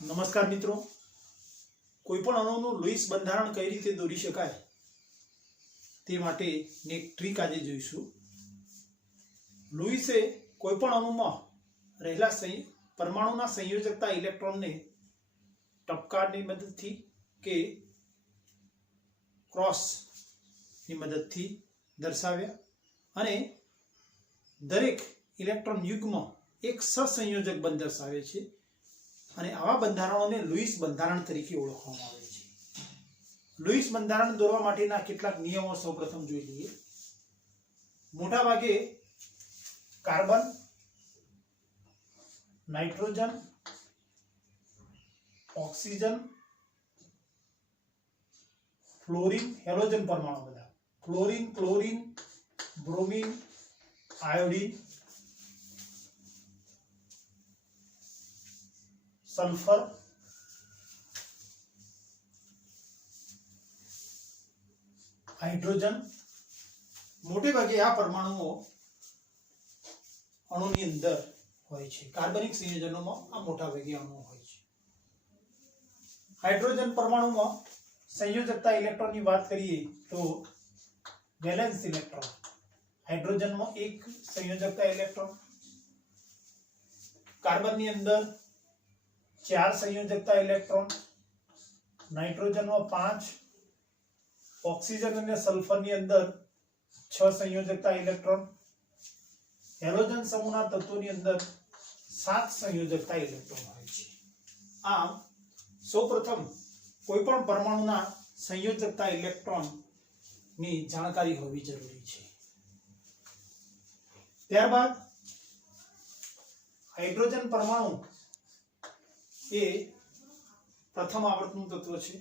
નમસ્કાર મિત્રો, કોઈપણ અણુનું લુઈસ બંધારણ કઈ રીતે દોરી શકાય તે માટે એક ટ્રીક આજે જોઈશું. લુઈસે કોઈપણ અણુમાં રહેલા પરમાણુના સંયોજકતા ઇલેક્ટ્રોનને ટપકાની મદદથી કે ક્રોસની મદદથી દર્શાવ્યા અને દરેક ઇલેક્ટ્રોન યુગ્મ એક સહસંયોજક બંધ દર્શાવે છે અને આવા બંધારણોને લુઈસ બંધારણ તરીકે ઓળખવામાં આવે છે. લુઈસ બંધારણ દોરવા માટેના કેટલાક નિયમો સૌપ્રથમ જોઈ લઈએ. મોટા ભાગે carbon, nitrogen, oxygen, fluorine, halogen પરમાણુ, બધા fluorine, chlorine, bromine, iodine, sulphur, hydrogen, મોટે ભાગે આ પરમાણુઓ અણુની અંદર હોય છે. કાર્બનિક સંયોજનોમાં આ મોટા ભાગે અણુઓ હોય છે. હાઇડ્રોજન પરમાણુમાં સંયોજકતા ઇલેક્ટ્રોનની વાત કરીએ તો વેલેન્સ ઇલેક્ટ્રોન, હાઇડ્રોજનમાં એક સંયોજકતા ઇલેક્ટ્રોન, કાર્બનની અંદર 4 સંયોજકતા ઇલેક્ટ્રોન, નાઇટ્રોજનમાં 5, ઓક્સિજન અને સલ્ફરની અંદર 6 સંયોજકતા ઇલેક્ટ્રોન, હેલોજન સમૂહના તત્વોની અંદર 7 સંયોજકતા ઇલેક્ટ્રોન હોય છે. આમ સૌપ્રથમ કોઈપણ પરમાણુના સંયોજકતા ઇલેક્ટ્રોનની જાણકારી હોવી જરૂરી છે. ત્યારબાદ હાઇડ્રોજન પરમાણુ એ પ્રથમ આવર્તનું તત્વ છે.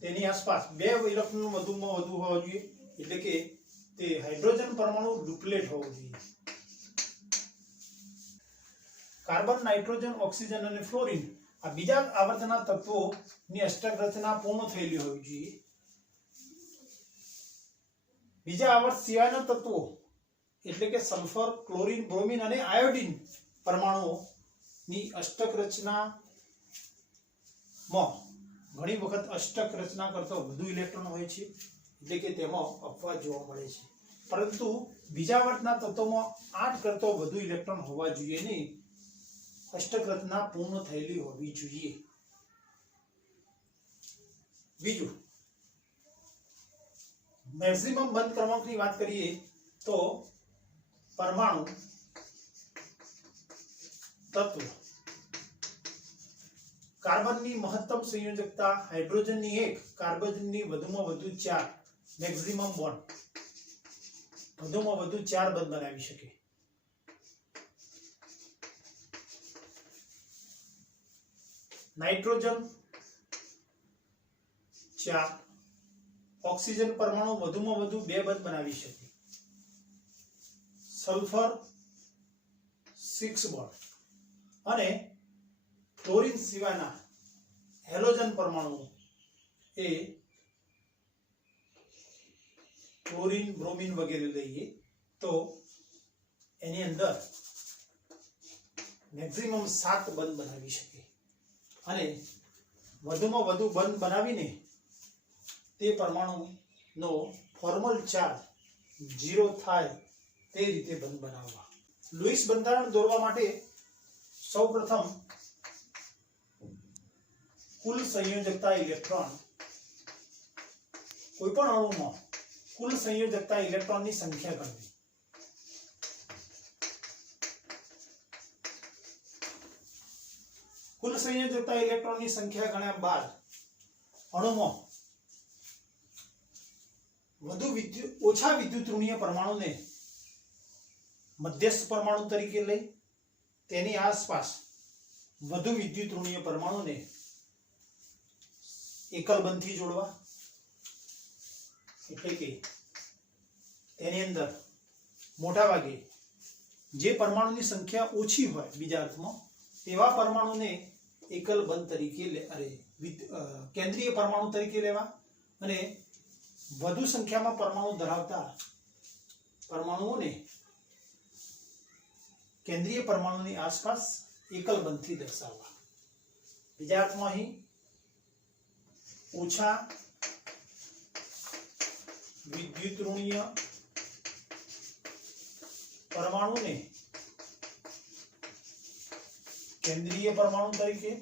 તેની આસપાસ 2 ઇલેક્ટ્રોન વધુમાં વધુ હોવા જોઈએ, એટલે કે તે હાઇડ્રોજન પરમાણુ ડુપ્લેટ હોવો જોઈએ. કાર્બન, નાઇટ્રોજન, ઓક્સિજન અને ફ્લોરીન આ બીજા આવર્તના તત્વોની અષ્ટક રચના પૂર્ણ થયેલી હોવી જોઈએ. બીજા આવર્ત સિવાયના તત્વો એટલે કે સલ્ફર, ક્લોરીન, બ્રોમીન અને આયોડીન પરમાણુઓની અષ્ટક રચનામાં ઘણી વખત અષ્ટક રચના કરતા વધુ ઇલેક્ટ્રોન હોય છે, એટલે કે તેમાં અપવાદ જોવા મળે છે. પરંતુ બીજા આવર્તના તત્વોમાં 8 કરતા વધુ ઇલેક્ટ્રોન હોવા જોઈએ નહીં. અષ્ટક રચના પૂર્ણ થયેલી હોવી જોઈએ. બીજું, મેક્સિમમ બંધ ક્રમાંકની વાત કરીએ તો પરમાણુ તત્વ કાર્બનની મહત્તમ સંયોજકતા હાઇડ્રોજનની 1, કાર્બનની વધુમાં વધુ 4, મેક્સિમમ બોન્ડ વધુમાં વધુ 4 બંધ બનાવી શકે. નાઇટ્રોજન 4, ઓક્સિજન પરમાણુ વધુમાં વધુ 2 બંધ બનાવી શકે. સલ્ફર 6 બોન્ડ અને ક્લોરીન સિવાયના હેલોજન પરમાણુ એ ક્લોરીન, બ્રોમીન વગેરે લઈએ તો એની અંદર મેક્સિમમ 7 બંધ બનાવી શકે અને વધુમાં વધુ બંધ બનાવીને તે પરમાણુનો ફોર્મલ ચાર્જ 0 થાય તે રીતે બંધ બનાવવા. લુઈસ બંધારણ દોરવા માટે સૌપ્રથમ કુલ સંયોજકતા ઇલેક્ટ્રોન, કોઈપણ અણુમાં કુલ સંયોજકતા ઇલેક્ટ્રોનની સંખ્યા ગણવી. કુલ સંયોજકતા ઇલેક્ટ્રોનની સંખ્યા ગણ્યા બાદ અણુમાં ઓછા વિદ્યુતઋણીય પરમાણુને મધ્યસ્થ પરમાણુ તરીકે લઈ તેની આસપાસ વધુ વિદ્યુતઋણીય પરમાણુને એકલ બંધથી જોડવા. એટલે કે તેની અંદર મોટા ભાગે જે પરમાણુની સંખ્યા ઓછી હોય બીજા અર્થમાં તેવા પરમાણુને एकल बंध तरीके केंद्रीय परमाणु तरीके लेवा અને વધુ સંખ્યામાં પરમાણુ ધરાવતા પરમાણુઓને કેન્દ્રીય પરમાણુની આસપાસ એકલ બંધથી દર્શાવવા. બીજા અર્થમાં અહીં ઓછા વિદ્યુત ઋણીય પરમાણુને કેન્દ્રીય પરમાણુ તરીકે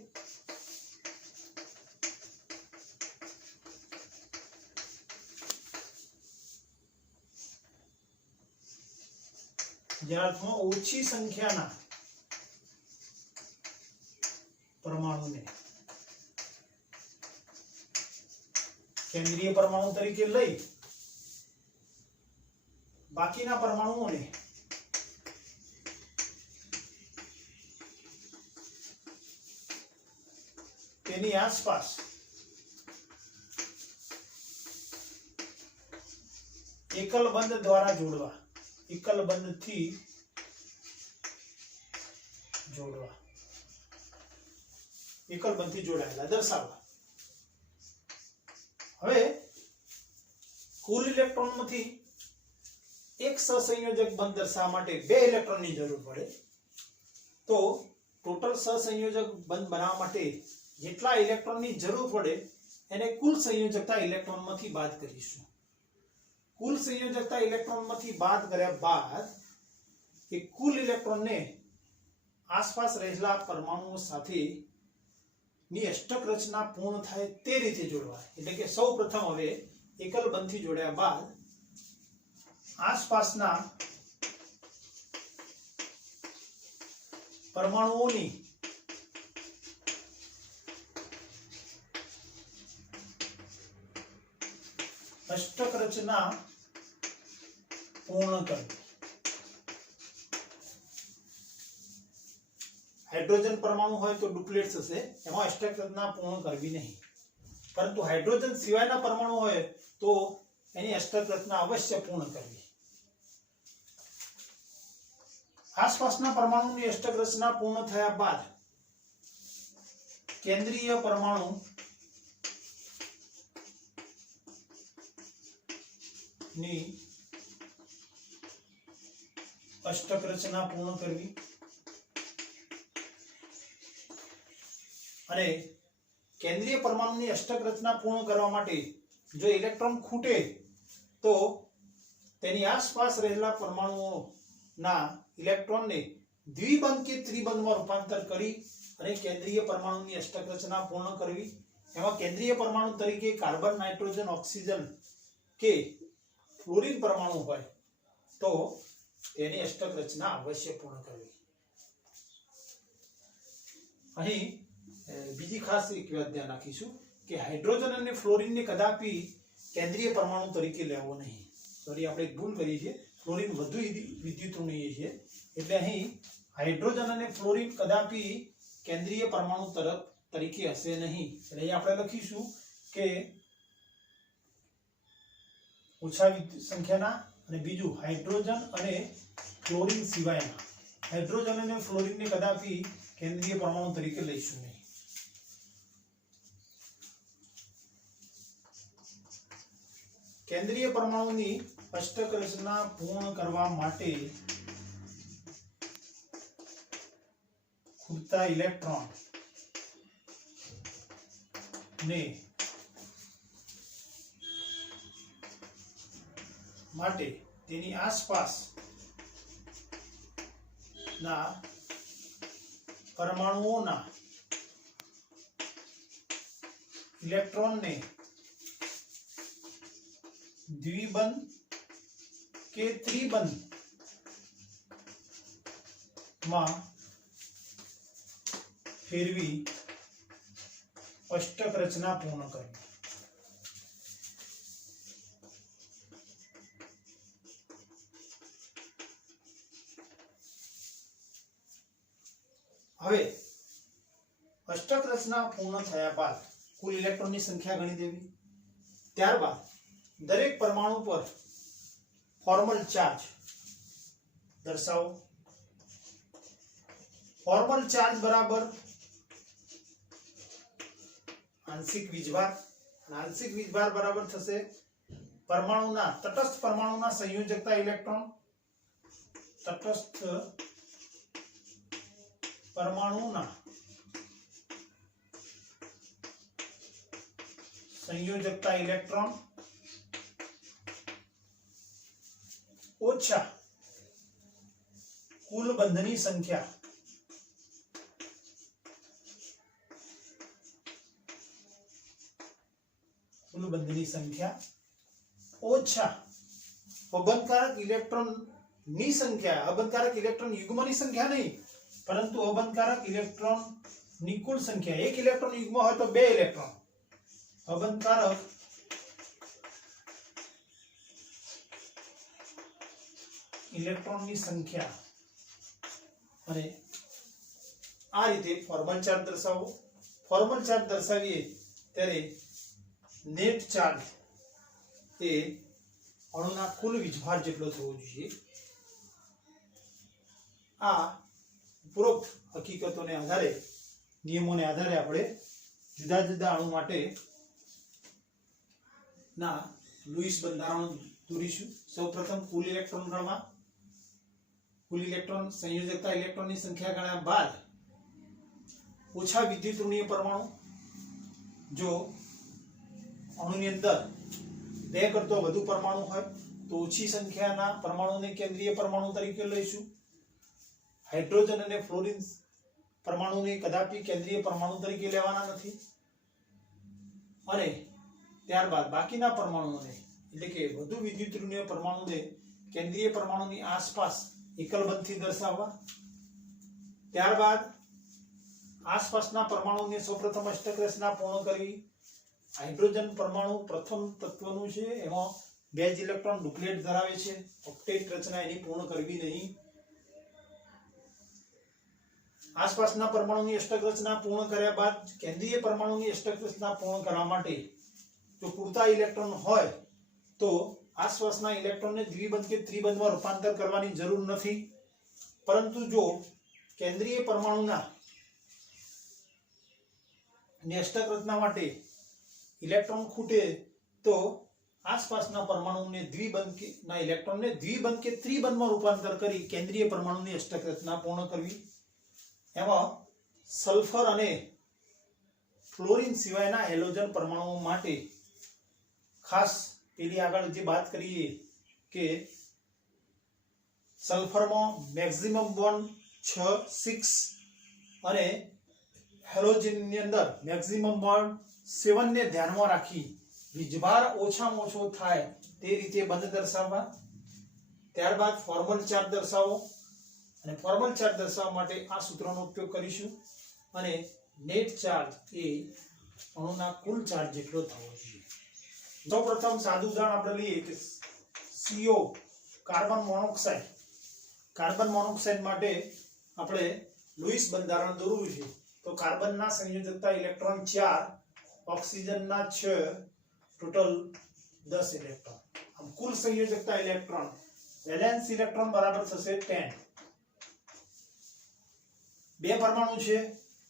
જ્યાં ઓછી સંખ્યાના પરમાણુને કેન્દ્રીય પરમાણુ તરીકે લઈ બાકીના પરમાણુઓને તેની આસપાસ એકલ બંધ દ્વારા જોડવા, એકલ બંધથી જોડવા, એકલ બંધથી જોડાયેલા દર્શાવવા. હવે કુલ ઇલેક્ટ્રોનમાંથી એક સહસંયોજક બંધ દર્શાવવા માટે 2 ઇલેક્ટ્રોનની જરૂર પડે. તો ટોટલ સહસંયોજક બંધ બનાવવા માટે જેટલા ઇલેક્ટ્રોનની જરૂર પડે એને કુલ સંયોજકતા ઇલેક્ટ્રોનમાંથી બાદ કરીશું. કુલ સંયોજકતા ઇલેક્ટ્રોનમાંથી બાદ કર્યા બાદ એ કુલ ઇલેક્ટ્રોનને આસપાસ રહેલા પરમાણુઓ સાથે ની અષ્ટક રચના પૂર્ણ થાય તે રીતે જોડવા. એટલે કે સૌપ્રથમ હવે એકલ બંધથી જોડ્યા બાદ આસપાસના પરમાણુઓની અષ્ટક રચના પૂર્ણ કરવી. હાઇડ્રોજન પરમાણુ હોય તો ડુપ્લેટ્સ હશે, એમાં અષ્ટક રચના પૂર્ણ કરવી નહીં. પરંતુ હાઇડ્રોજન સિવાયના પરમાણુ હોય તો એની અષ્ટક રચના અવશ્ય પૂર્ણ કરવી. આસપાસના પરમાણુની અષ્ટક રચના પૂર્ણ થયા બાદ કેન્દ્રીય પરમાણુ ની અષ્ટક રચના પૂર્ણ કરવી. અને કેન્દ્રીય પરમાણુની અષ્ટક રચના પૂર્ણ કરવા માટે જો ઇલેક્ટ્રોન ખૂટે તો તેની આસપાસ રહેલા પરમાણુઓના ઇલેક્ટ્રોનને દ્વિબંધ કે ત્રિબંધમાં રૂપાંતર કરી અને કેન્દ્રીય પરમાણુની અષ્ટક રચના પૂર્ણ કરવી. એમાં કેન્દ્રીય પરમાણુ તરીકે કાર્બન, નાઇટ્રોજન, ઓક્સિજન કે ફ્લોરિન પરમાણુ હોય તો તેની અષ્ટક રચના અવશ્ય પૂર્ણ કરવી. અહીં બીજી ખાસ એક વાત ધ્યાન રાખીશું કે હાઇડ્રોજન અને ફ્લોરિનને કદાપી કેન્દ્રીય પરમાણુ તરીકે લેવો નહીં. સોરી, આપણે એક ભૂલ કરી છે. ફ્લોરિન વધુ વિદ્યુત ઋણીય છે એટલે અહીં હાઇડ્રોજન અને ફ્લોરિન કદાપી કેન્દ્રીય પરમાણુ તરીકે હશે નહીં. એટલે અહીં આપણે લખીશું કે ઓછા સંખ્યાના અને બીજું હાઇડ્રોજન અને ફ્લોરિન સિવાયના. હાઇડ્રોજન અને ફ્લોરિનને કદાપી કેન્દ્રીય પરમાણુ તરીકે લઈશું નહીં. કેન્દ્રીય પરમાણુની અષ્ટક રચના પૂર્ણ કરવા માટે ખૂટતા ઇલેક્ટ્રોન ને માટે તેની આસપાસ ના પરમાણુઓના ઇલેક્ટ્રોનને દ્વિબંધ કે ત્રિબંધ માં ફેરવી અષ્ટક રચના પૂર્ણ કરવી. હવે અષ્ટક રચના પૂર્ણ થયા બાદ કુલ ઇલેક્ટ્રોનની સંખ્યા ગણી દેવી. ત્યારબાદ દરેક પરમાણુ પર ફોર્મલ ચાર્જ દર્શાવો. ફોર્મલ ચાર્જ બરાબર આંશિક વીજભાર, આંશિક વીજભાર બરાબર થશે પરમાણુના તટસ્થ પરમાણુના સંયોજકતા ઇલેક્ટ્રોન, તટસ્થ પરમાણુના સંયોજકતા ઇલેક્ટ્રોન ઓછા કુલ બંધની સંખ્યા, કુલ બંધની સંખ્યા ઓછા અબંધકારક ઇલેક્ટ્રોન ની સંખ્યા, અબંધકારક ઇલેક્ટ્રોન યુગ્મની સંખ્યા નહીં પરંતુ અબંધકારક ઇલેક્ટ્રોન ની કુલ સંખ્યા. એક ઇલેક્ટ્રોન યુગ્મ હોય તો બે ઇલેક્ટ્રોન, અબંધકારક ઇલેક્ટ્રોનની સંખ્યા. અને આ રીતે ફોર્મલ ચાર્જ દર્શાવો. ફોર્મલ ચાર્જ દર્શાવીએ ત્યારે નેટ ચાર્જ એ અણુના કુલ વીજભાર જેટલો થવો જોઈએ. આ ઉપરોક્ત હકીકતોને આધારે, નિયમોને આધારે આપણે જુદા જુદા અણુ માટે ના લુઈસ બંધારણ દોરીશું. સૌપ્રથમ કુલ ઇલેક્ટ્રોન ગણવા. કુલ ઇલેક્ટ્રોન સંયોજકતા ઇલેક્ટ્રોનની સંખ્યા ગણ્યા બાદ ઓછા વિદ્યુત ઋણીય પરમાણુ, જો અણુની અંદર બે કરતો વધુ પરમાણુ હોય તો ઓછી સંખ્યાના પરમાણુને કેન્દ્રીય પરમાણુ તરીકે લઈશું. હાઇડ્રોજન અને ફ્લોરિન પરમાણુને કદાપી કેન્દ્રીય પરમાણુ તરીકે લેવાના નથી. અને ત્યારબાદ બાકીના પરમાણુઓને એટલે કે વધુ વિદ્યુત ઋણીય પરમાણુને કેન્દ્રીય પરમાણુની આસપાસ એકલ બંધથી દર્શાવવા. ત્યારબાદ આસપાસના પરમાણુને સૌપ્રથમ અષ્ટક રચના પૂર્ણ કરવી. હાઇડ્રોજન પરમાણુ પ્રથમ તત્વનું છે, એમાં બે જ ઇલેક્ટ્રોન ડુપ્લેટ ધરાવે છે. ઓક્ટેટ રચના એની પૂર્ણ કરવી નહીં. આસપાસના પરમાણુની અષ્ટક રચના પૂર્ણ કર્યા બાદ કેન્દ્રીય પરમાણુની અષ્ટક રચના પૂર્ણ કરવા માટે જો પૂરતા ઇલેક્ટ્રોન હોય તો આસપાસના ઇલેક્ટ્રોનને દ્વિબંધ કે ત્રિબંધમાં રૂપાંતર કરવાની જરૂર નથી. પરંતુ જો કેન્દ્રીય પરમાણુના અષ્ટક રચના માટે ઇલેક્ટ્રોન ખૂટે તો આસપાસના પરમાણુને દ્વિબંધના ઇલેક્ટ્રોનને દ્વિબંધ કે ત્રિબંધમાં રૂપાંતર કરી કેન્દ્રીય પરમાણુની અષ્ટક રચના પૂર્ણ કરવી. એમાં સલ્ફર અને ફ્લોરિન સિવાયના હેલોજન પરમાણુઓ માટે ખાસ પેલી આગળ જે વાત કરીએ કે સલ્ફરમાં મેક્સિમમ બોન્ડ 6 અને હેલોજનની અંદર મેક્સિમમ બોન્ડ 7 ને ધ્યાનમાં રાખી વીજભાર ઓછામાં ઓછો થાય તે રીતે બંધ દર્શાવવા. ત્યારબાદ ફોર્મલ ચાર્જ દર્શાવો અને ફોર્મલ ચાર્જ દર્શાવવા માટે આ સૂત્રનો ઉપયોગ કરીશું. અને નેટ ચાર્જ એ અણુના કુલ ચાર્જ જેટલો થવો જોઈએ. સૌપ્રથમ સાદું ઉદાહરણ આપણે લઈએ કે CO carbon monoxide. Carbon monoxide માટે આપણે લુઈસ બંધારણ દોરવું છે. તો કાર્બનના સંયોજકતા ઇલેક્ટ્રોન 4, ઓક્સિજનના 6, ટોટલ 10 ઇલેક્ટ્રોન. આમ કુલ સંયોજકતા ઇલેક્ટ્રોન વેલેન્સ ઇલેક્ટ્રોન બરાબર થશે 10. બે પરમાણુ છે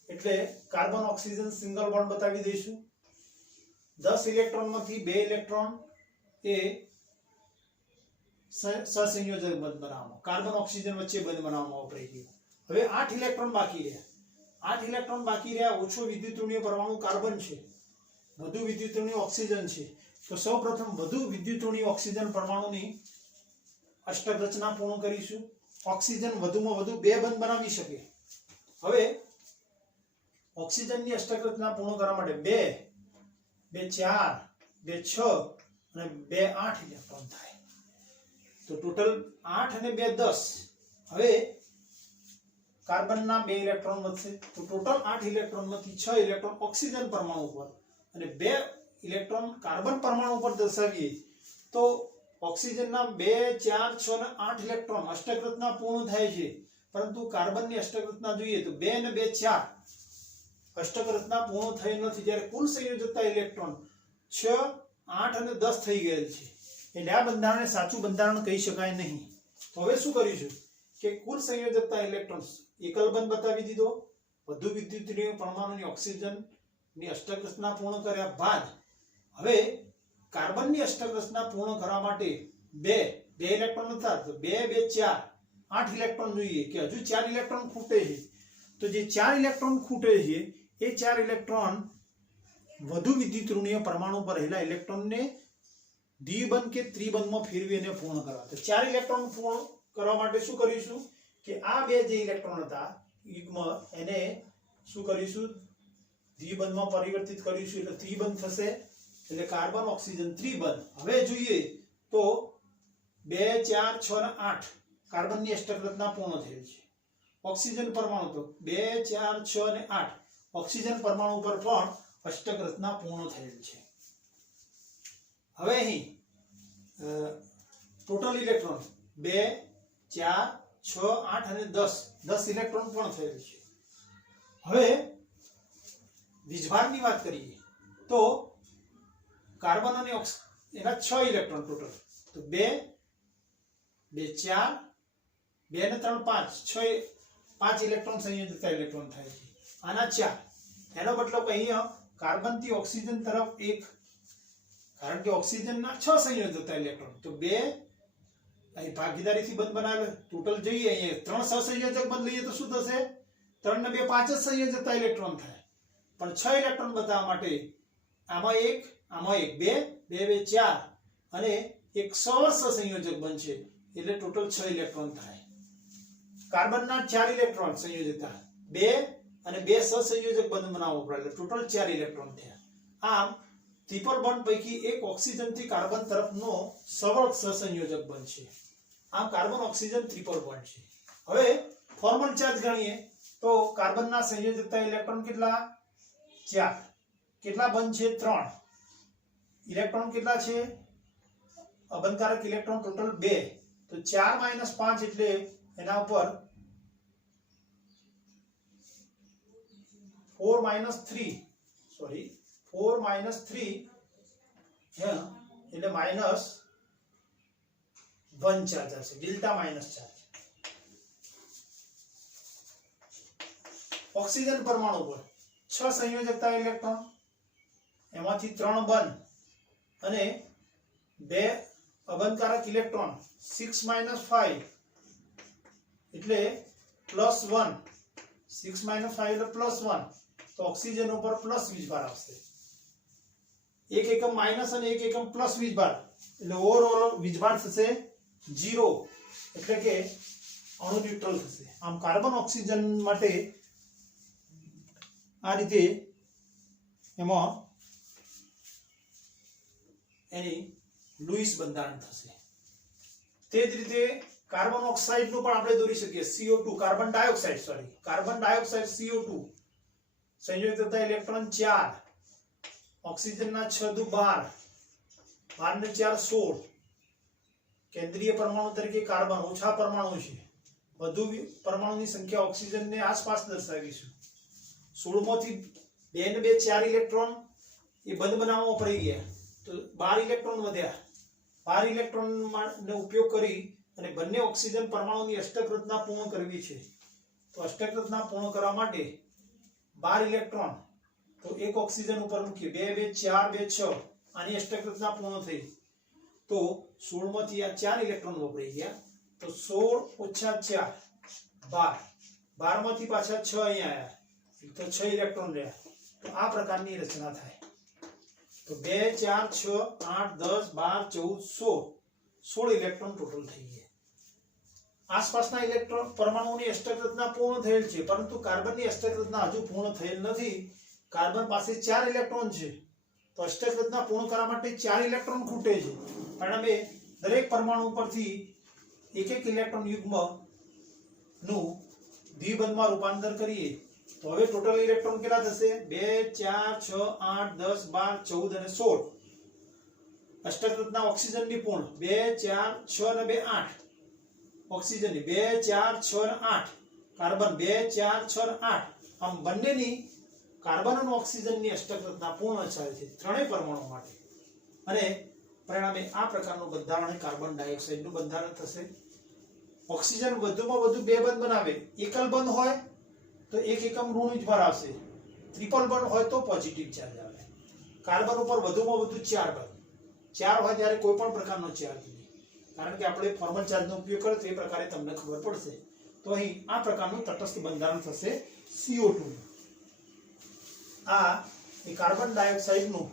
એટલે કાર્બન ઓક્સિજન સિંગલ બોન્ડ બતાવી દઈશું. 10 ઇલેક્ટ્રોનમાંથી 2 ઇલેક્ટ્રોન એ સહસંયોજક બંધ બનાવવામાં, કાર્બન ઓક્સિજન વચ્ચે બંધ બનાવવામાં વપરાઈ ગયું. હવે 8 ઇલેક્ટ્રોન બાકી રહ્યા. 8 ઇલેક્ટ્રોન બાકી રહ્યા. ઓછો વિદ્યુત ઋણીય પરમાણુ કાર્બન છે, વધુ વિદ્યુત ઋણીય ઓક્સિજન છે. તો સૌપ્રથમ વધુ વિદ્યુત ઋણીય ઓક્સિજન પરમાણુની અષ્ટક રચના પૂર્ણ કરીશું. ઓક્સિજન વધુમાં વધુ 2 બંધ બનાવી શકે. હવે ઓક્સિજનની અષ્ટક રચના પૂર્ણ કરવા માટે 2, 2 4, 2 6 અને 2 8 ઇલેક્ટ્રોન થાય. તો ટોટલ 8 અને 2 10. હવે કાર્બનના 2 ઇલેક્ટ્રોન વધશે. તો ટોટલ 8 ઇલેક્ટ્રોનમાંથી 6 ઇલેક્ટ્રોન ઓક્સિજન પરમાણુ પર અને 2 ઇલેક્ટ્રોન કાર્બન પરમાણુ પર દર્શાવીએ તો ઓક્સિજનના 2, 4, 6 અને 8 ઇલેક્ટ્રોન અષ્ટક રચના પૂર્ણ થાય છે. પરંતુ કાર્બનની અષ્ટક રચના જોઈએ તો 2 અને 2 4 અષ્ટક રચના પૂર્ણ થઈ નથી. જ્યારે કુલ સંયોજકતા ઇલેક્ટ્રોન 6, 8 અને 10 થઈ ગયેલ છે. એટલે આ બંધારણને સાચું બંધારણ કહી શકાય નહીં. તો હવે શું કરીશું કે કુલ સંયોજકતા ઇલેક્ટ્રોન એકલ બંધ બતાવી દીધો. વધુ વિદ્યુત પરમાણુની ઓક્સિજન ની અષ્ટક રચના પૂર્ણ કર્યા બાદ હવે કાર્બનની અષ્ટક રચના પૂર્ણ કરવા માટે બે ઇલેક્ટ્રોન હતા, તો 2 2 4 8 ઇલેક્ટ્રોન જોઈએ કે હજુ 4 ઇલેક્ટ્રોન ખૂટે છે. તો જે 4 ઇલેક્ટ્રોન ખૂટે છે એ 4 ઇલેક્ટ્રોન વધુ વિદ્યુત ઋણીય પરમાણુ પર રહેલા ઇલેક્ટ્રોનને દ્વિબંધ કે ત્રિબંધમાં ફેરવી અને પૂર્ણ કરવા. તો 4 ઇલેક્ટ્રોન પૂર્ણ કરવા માટે શું કરીશું કે આ બે જે ઇલેક્ટ્રોન હતા યુગ્મ એને શું કરીશું દ્વિબંધમાં પરિવર્તિત કરીશું એટલે ત્રિબંધ થશે એટલે કાર્બન ઓક્સિજન ત્રિબંધ. હવે જોઈએ તો 2 4 6 અને 8 કાર્બનની અષ્ટક રચના પૂર્ણ થયેલ છે. ઓક્સિજન પરમાણુ તો 2 4 6 અને 8 ઓક્સિજન પરમાણુ પર પણ અષ્ટક રચના પૂર્ણ થયેલ છે. હવે અહીં ટોટલ ઇલેક્ટ્રોન 2 4 6 8 અને 10 ઇલેક્ટ્રોન પણ થયેલ છે. હવે વીજભારની વાત કરીએ તો કાર્બન અને એના 6 ઇલેક્ટ્રોન ટોટલ, તો 2 2 4 2 ને 3 5 5 ઇલેક્ટ્રોન સંયોજકતા ઇલેક્ટ્રોન થાય છે. આના 4 એનો મતલબ અહીંયા કાર્બન થી ઓક્સિજન તરફ 1, કારણ કે ઓક્સિજનના 6 સંયોજકતા ઇલેક્ટ્રોન, તો 2 અહીં ભાગીદારીથી બંધ બનાવેલો ટોટલ જોઈએ અહીંયા 3 સહસંયોજક બંધ લઈએ તો શું થશે 3 ને 2 5 જ સંયોજકતા ઇલેક્ટ્રોન થાય. પણ 6 ઇલેક્ટ્રોન બતાવવા માટે આમાં 1 આમાં 1 2 2 2 4 અને એક સહસંયોજક બનશે એટલે ટોટલ 6 ઇલેક્ટ્રોન થાય. કાર્બનના 4 ઇલેક્ટ્રોન સંયોજકતા 2 અને 2 સહસંયોજક બંધ બનાવવો પડે એટલે ટોટલ 4 ઇલેક્ટ્રોન થયા. આમ ટ્રિપલ બોન્ડ પૈકી એક ઓક્સિજન થી કાર્બન તરફનો સવર્ત સહસંયોજક બનશે. આમ કાર્બન ઓક્સિજન ટ્રિપલ બોન્ડ છે. હવે ફોર્મલ ચાર્જ ગણીએ તો કાર્બનના સંયોજકતા ઇલેક્ટ્રોન કેટલા 4, કેટલા બંધ છે 3, ઇલેક્ટ્રોન કેટલા છે અબંધકારક ઇલેક્ટ્રોન ટોટલ 2, તો 4 - 5 એટલે એના ઉપર 4 - 3 એટલે -1 ચાર્જ હશે, ડેલ્ટા માઇનસ ચાર્જ. ઓક્સિજન પરમાણુ પર 6 સંયોજકતા ઇલેક્ટ્રોન, એમાંથી 3 બંધ અને 2 અબંધકારક ઇલેક્ટ્રોન 6 - 5 એટલે +1, 6 - 5 એટલે +1, તો ઓક્સિજન ઉપર પ્લસ વીજભાર આવશે. એક એકમ માઇનસ અને એક એકમ પ્લસ વીજભાર એટલે ઓવરઓલ વીજભાર થશે 0 એટલે કે અણુ ન્યુટ્રલ થશે. આમ કાર્બન ઓક્સિજન માટે આ રીતે એમાં એની લુઈસ બંધારણ થશે. તે જ રીતે કાર્બન ઓક્સાઇડ નું પણ આપણે દોરી શકીએ CO2 carbon dioxide CO2 સંયોજકતા electron 4, ઓક્સિજનના 6 દુ 12, 12 ને 4 16, કેન્દ્રીય પરમાણુ તરીકે કાર્બન ઓછા પરમાણુ છે, વધુ પરમાણુની સંખ્યા ઓક્સિજનની આસપાસ દર્શાવીશું. 16 માંથી 2 ને 2 4 ઇલેક્ટ્રોન એ બંધ બનાવવામાં પડી ગયા તો 12 ઇલેક્ટ્રોન વધ્યા. 12 ઇલેક્ટ્રોન નો ઉપયોગ કરી અને બંને ઓક્સિજન પરમાણુની અષ્ટક રચના પૂર્ણ કરવી છે. તો અષ્ટક રચના પૂર્ણ કરવા માટે 12 ઇલેક્ટ્રોન તો એક ઓક્સિજન ઉપર મૂકીએ 2 2 4 2 6 આની અષ્ટક રચના પૂર્ણ થઈ તો 16 માંથી આ 4 ઇલેક્ટ્રોન વપરાઈ ગયા તો 16 - 4 12, 12 માંથી પાછા 6 અહીંયા આવ્યા તો 6 ઇલેક્ટ્રોન રહ્યા. તો આ પ્રકારની રચના થાય. તો 2 4 6 8 10 12 14 16 ઇલેક્ટ્રોન ટોટલ થઈ ગયા. આસપાસના ઇલેક્ટ્રોન પરમાણુઓની અષ્ટક રચના પૂર્ણ થયેલ છે, પરંતુ કાર્બનની અષ્ટક રચના હજુ પૂર્ણ થયેલ નથી. કાર્બન પાસે 4 ઇલેક્ટ્રોન છે તો અષ્ટક રચના પૂર્ણ કરવા માટે 4 ઇલેક્ટ્રોન ખૂટે છે. પરિણામે દરેક પરમાણુ પરથી એક ઇલેક્ટ્રોન યુગ્મ નું દ્વિબંધમાં રૂપાંતર કરીએ તો હવે ટોટલ ઇલેક્ટ્રોન કેટલા થશે 2 4 6 8 10 12 14 અને 16. અષ્ટક રચના ઓક્સિજનની પૂર્ણ 2 4 6 અને 2 8, ઓક્સિજનની 2 4 6 અને 8, કાર્બન 2 4 6 અને 8. આમ બંનેની કાર્બન અને ઓક્સિજનની અષ્ટક રચના પૂર્ણ થાય છે ત્રણેય પરમાણુ માટે અને પરિણામે આ પ્રકારનું બંધારણ કાર્બન ડાયોક્સાઇડનું બંધારણ થશે. ઓક્સિજન વધુમાં વધુ 2 બંધ બનાવે, એકલ બંધ હોય તો એક એકમ ઋણ વીજભાર આવશે, ટ્રિપલ બોન્ડ હોય તો પોઝિટિવ ચાર્જ આવે. કાર્બન ઉપર વધુમાં વધુ 4 બોન્ડ, 4 હોય ત્યારે કોઈ પણ પ્રકારનો ચાર્જ નહીં, કારણ કે આપણે ફોર્મલ ચાર્જનો ઉપયોગ કરીએ તો એ પ્રકારે તમને ખબર પડશે. તો અહીં આ પ્રકારનું તટસ્થ બંધારણ થશે CO2. આ એ કાર્બન ડાયોક્સાઇડનું